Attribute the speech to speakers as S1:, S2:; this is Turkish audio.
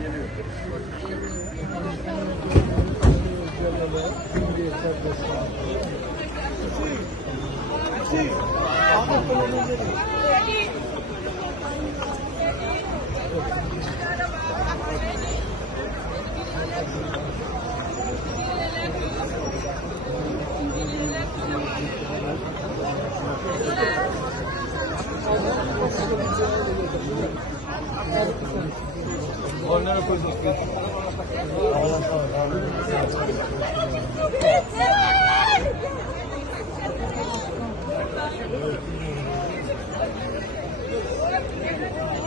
S1: Geliyor. Kim olamaz? Var var geliyor.
S2: Thank you.